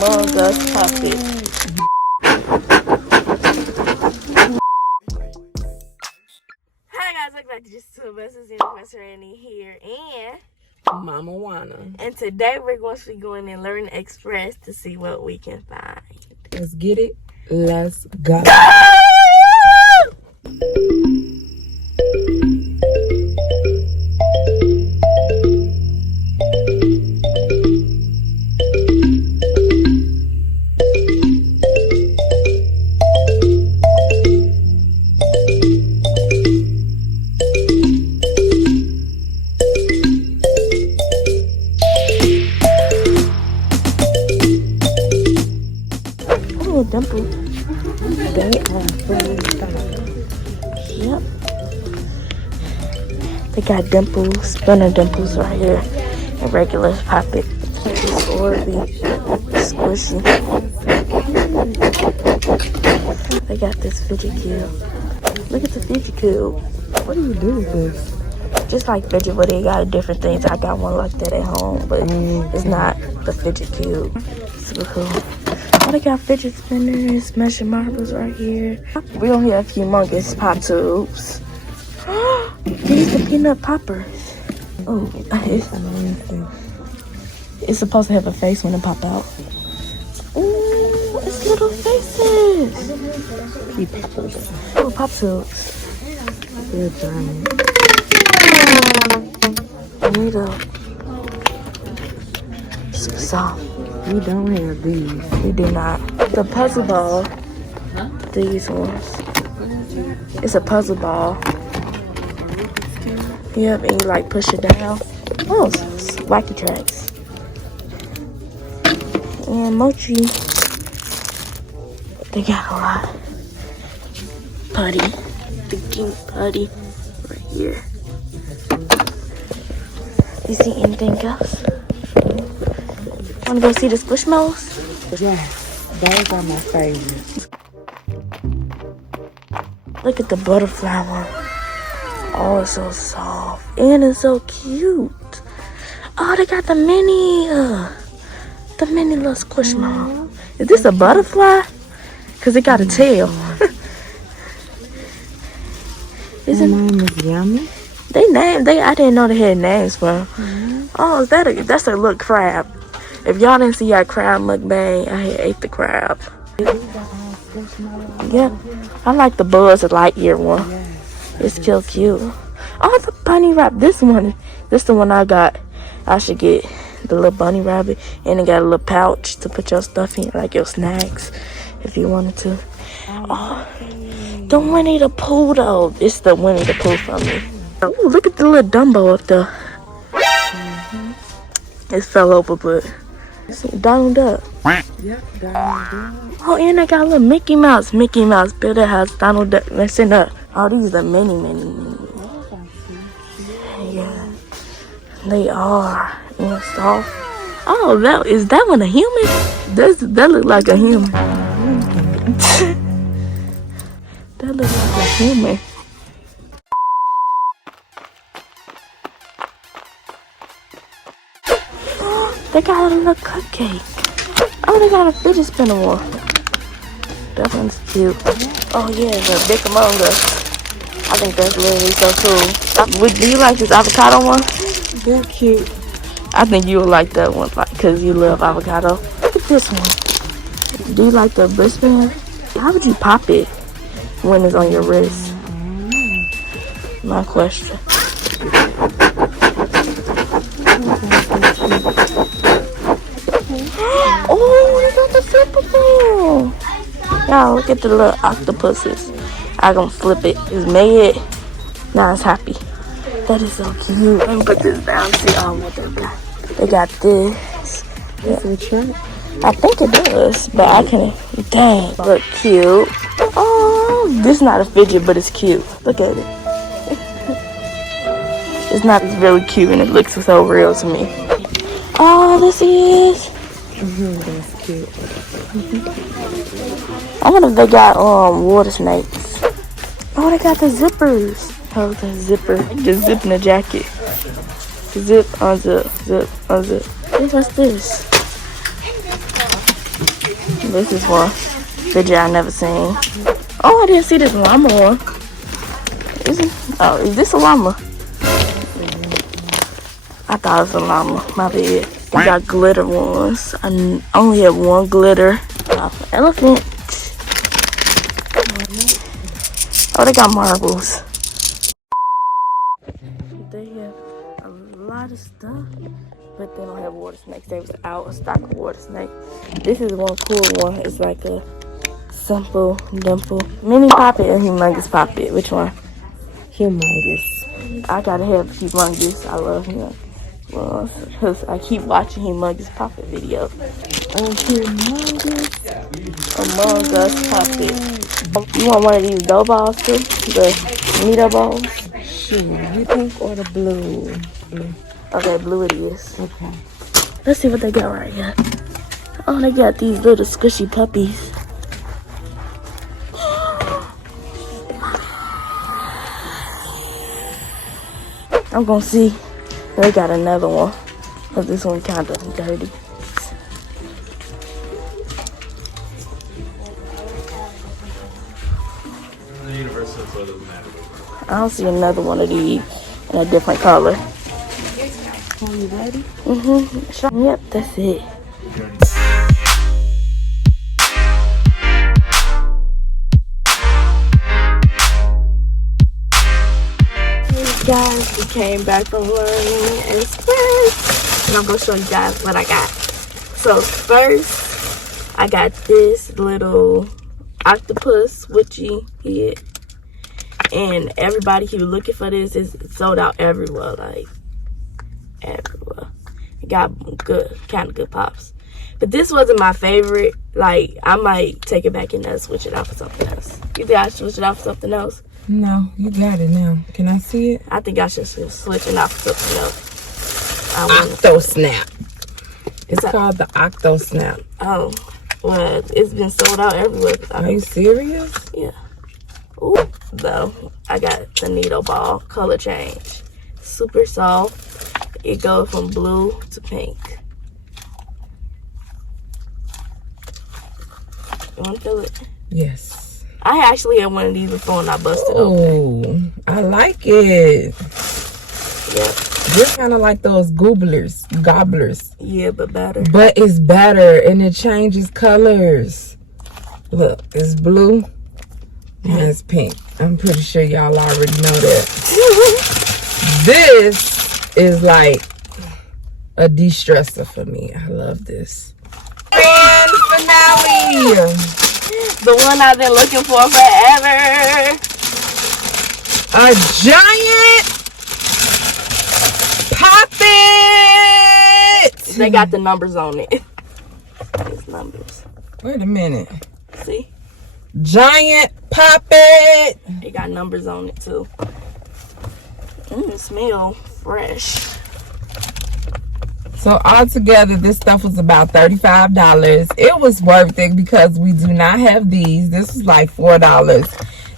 Among Us popit. Hi guys, welcome back to Just Two of Us. It's Miss Randy here and Mama Wana. And today we're going to be going in Learn Express to see what we can find. Let's get it. Let's go. Oh, dimple. They are fully stocked. Yep. They got dimples, spinner dimples right here. And regular popit. It's orby, squishy. They got this fidget cube. Look at the fidget cube. What do you do with this? Just like fidget, but they got different things. I got one like that at home, but it's not the fidget cube. Super cool. Oh, they got fidget spinners, measured marbles right here. We only have humongous pop tubes. These the peanut poppers. Oh, it's supposed to have a face when it pop out. Ooh, it's little faces. Keep poppers. Oh, pop tubes. They're giant. Neato. So soft. We don't have these. We do not. The puzzle ball. These ones. It's a puzzle ball. Yep, and you like push it down. Oh, it's wacky tracks. And mochi. They got a lot. Putty. The king putty. Right here. You see anything else? Wanna go see the Squishmallows? Yes, those are my favorites. Look at the butterfly one. Oh, it's so soft. And it's so cute. Oh, they got the mini little Squishmallow. Is this a butterfly? Cause it got a tail. Their name is Yummy. I didn't know they had names for them. Oh, that's a little crab. If y'all didn't see our crab mukbang, I had ate the crab. Yeah, I like the Buzz Lightyear one. It's still cute. Oh, the bunny rabbit. This the one I got. I should get the little bunny rabbit, and it got a little pouch to put your stuff in, like your snacks, if you wanted to. Oh, the Winnie the Pooh though. It's the Winnie the Pooh from me. Oh, look at the little Dumbo up there. It fell over, but it's Donald Duck. Yep, Donald Duck. Oh, and they got a little Mickey Mouse. Mickey Mouse builder has Donald Duck messing up. Oh, these are many. Yeah, they are. And soft. Oh, is that one a human? That look like a human. That looks like a human. They got a little cupcake. Oh, they got a fidget spinner one. That one's cute. Oh yeah, the Big Among Us. I think that's literally so cool. Do you like this avocado one? They're cute. I think you would like that one, because you love avocado. Look at this one. Do you like the wristband? How would you pop it when it's on your wrist? My question. Oh, you got the flippable. Y'all, look at the little octopuses. I'm gonna flip it. It's made. Now it's happy. That is so cute. Let me put this down. See what they got. They got this. Is it true? I think it does, but I can't. Dang, look cute. Oh, this is not a fidget, but it's cute. Look at it. It's not really cute, and it looks so real to me. Oh, this is. That's cute. I wonder if they got water snakes. Oh, they got the zippers. Oh, the zipper. Just zipping the jacket. Zip, unzip, zip, unzip. Hey, what's this? This is one Fidget I never seen. Oh, I didn't see this llama one. Is this a llama? I thought it was a llama. My bad. We got glitter ones. I only have one glitter. Elephant. Oh, they got marbles. They have a lot of stuff, but they don't have water snakes. They was out of stock of water snakes. This is one cool one. It's like a simple dimple. Mini popit or humongous popit? Which one? Humongous. I gotta have humongous. I love humongous. Well, because I keep watching humongous popit videos. Humongous. Among Us popit. You want one of these dough balls too? The mini dough balls? Shoot, you pink or the blue? Blue. Okay, blue it is. Okay. Let's see what they got right here. Oh, they got these little squishy puppies. I'm gonna see. They got another one. But this one kind of dirty. I don't see another one of these in a different color. Are you ready? Yep, that's it. Hey guys, we came back from learning and first, and I'm gonna show you guys what I got. So first, I got this little octopus witchy head. And everybody keep looking for this. It's sold out everywhere, like everywhere. It got kind of good pops. But this wasn't my favorite. Like, I might take it back and switch it out for something else. You think I should switch it out for something else? No, you got it now. Can I see it? I think I should switch it out for something else. Octo Snap. It's called the Octo Snap. Oh, well, it's been sold out everywhere. Are you serious? Yeah. Ooh, though, I got the needle ball color change. Super soft. It goes from blue to pink. You want to feel it? Yes. I actually had one of these before and I busted open. Oh, I like it. Yep. They're kind of like those gobblers. Yeah, but better. But it's better and it changes colors. Look, it's blue. And it's pink. I'm pretty sure y'all already know that. This is like a de-stressor for me. I love this. Grand finale. The one I've been looking for forever. A giant popit. They got the numbers on it. These numbers. Wait a minute. See? Giant popit. It got numbers on it too. It smell fresh. So altogether, this stuff was about $35. It was worth it because we do not have these. This was like $4.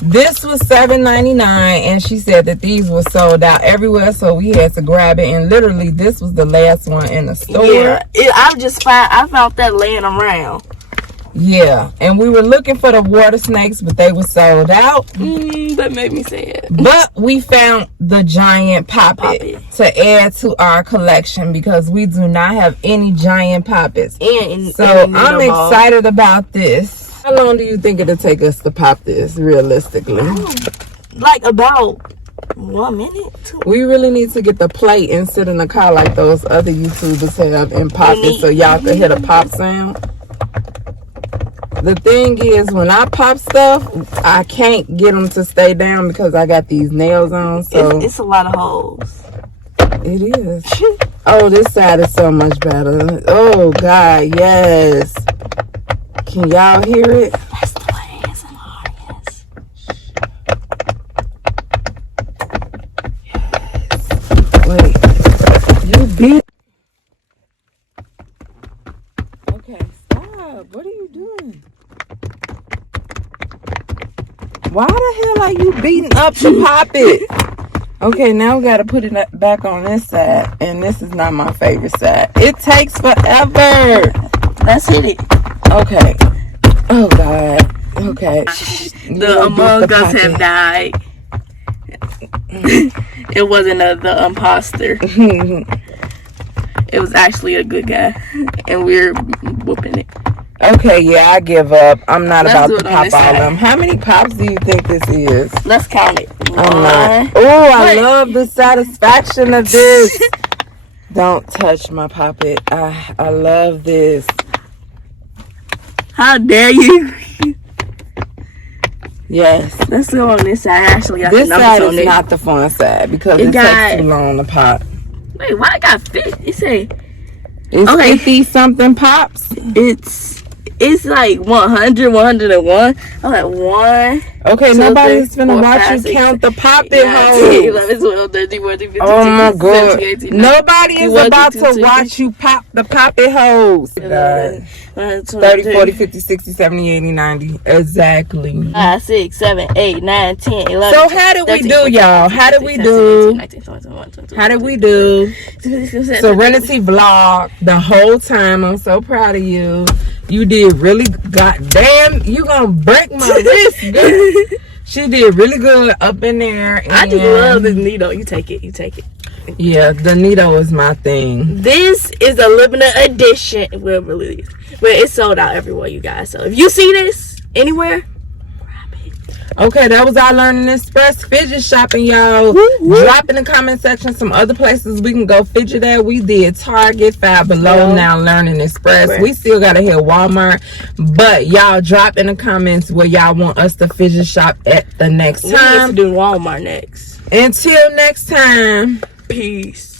This was $7.99, and she said that these were sold out everywhere, so we had to grab it. And literally, this was the last one in the store. Yeah, I found that laying around. Yeah, and we were looking for the water snakes, but they were sold out. That made me sad. But we found the giant popit to add to our collection because we do not have any giant poppets. So I'm excited about this. How long do you think it'll take us to pop this, realistically? Like about 1 minute, 2. We really need to get the plate and sit in the car like those other YouTubers have and pop it so y'all can hear the pop sound. The thing is, when I pop stuff, I can't get them to stay down because I got these nails on. So it's a lot of holes. It is. Oh, this side is so much better. Oh, God, yes. Can y'all hear it? That's the way ASMR is. Wait. You beat. Okay, stop. What are you doing? Why the hell are you beating up the poppet? Okay, now we got to put it back on this side. And this is not my favorite side. It takes forever. Let's hit it. Okay. Oh God. Okay. The Among Us have died. It wasn't the imposter. It was actually a good guy, and we're whooping it. Okay, yeah, I give up. I'm not Let's about do to it on pop this all side. them. How many pops do you think this is? Let's count it. I'm not. Oh, I love the satisfaction of this. Don't touch my poppet. I love this. How dare you? Yes. Let's go on this side. I actually got This the side numbers on is it. not the fun side because It it got- takes too long to pop. Wait, why I got 50? It say It's Okay. 50 something pops. it's like 100, 101. I'm like 1. Okay, 2, nobody's 3, finna 4, watch 5, you 6, count the poppet 9, 10, holes. 11, 12, 13, 14, 15, Oh my 16, God. 17, 18, 19, Nobody is 21, about 22, to watch you pop the poppet holes. 11, 30, 40, 50, 60, 70, 80, 90. Exactly. 5, 6, 7, 8, 9, 10, 11. So how did we 13, do, 14, y'all? 15, How did 16, we 17, do? 18, 19, 20, 21, 22, How did we do? 23, Serenity vlog the whole time. I'm so proud of you. You did really goddamn. You gonna break my wrist, girl. She did really good up in there. I just love this needle. You take it. You take it. Yeah, the needle is my thing. This is a limited edition. Well, really, but it's sold out everywhere, you guys. So if you see this anywhere, grab it. Okay, that was our Learning Express fidget shopping, y'all. Drop in the comment section some other places we can go fidget at. We did Target, Five Below, now Learning Express. We still gotta hit Walmart, but y'all drop in the comments where y'all want us to fidget shop at the next We need time. to do Walmart next. Until next time. Peace.